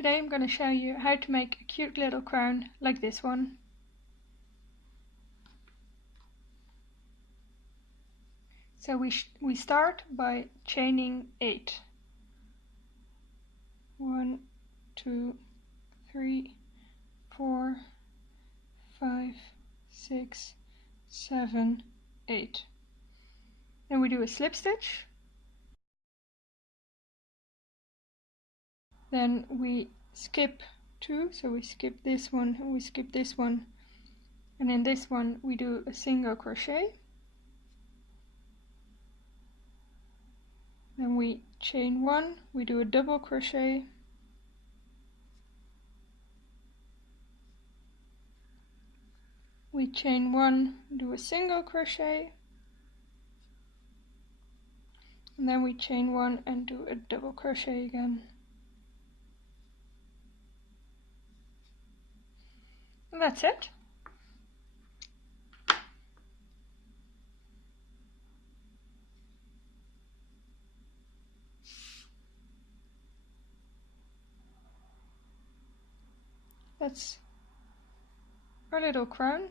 Today I'm going to show you how to make a cute little crown like this one. So we start by chaining 8. 1, 2, 3, 4, 5, 6, 7, 8. Then we do a slip stitch. Then we skip 2, so we skip this one and we skip this one, and in this one we do a single crochet. Then we chain 1, we do a double crochet, we chain 1, do a single crochet, and then we chain 1 and do a double crochet again. And that's it. That's our little crown.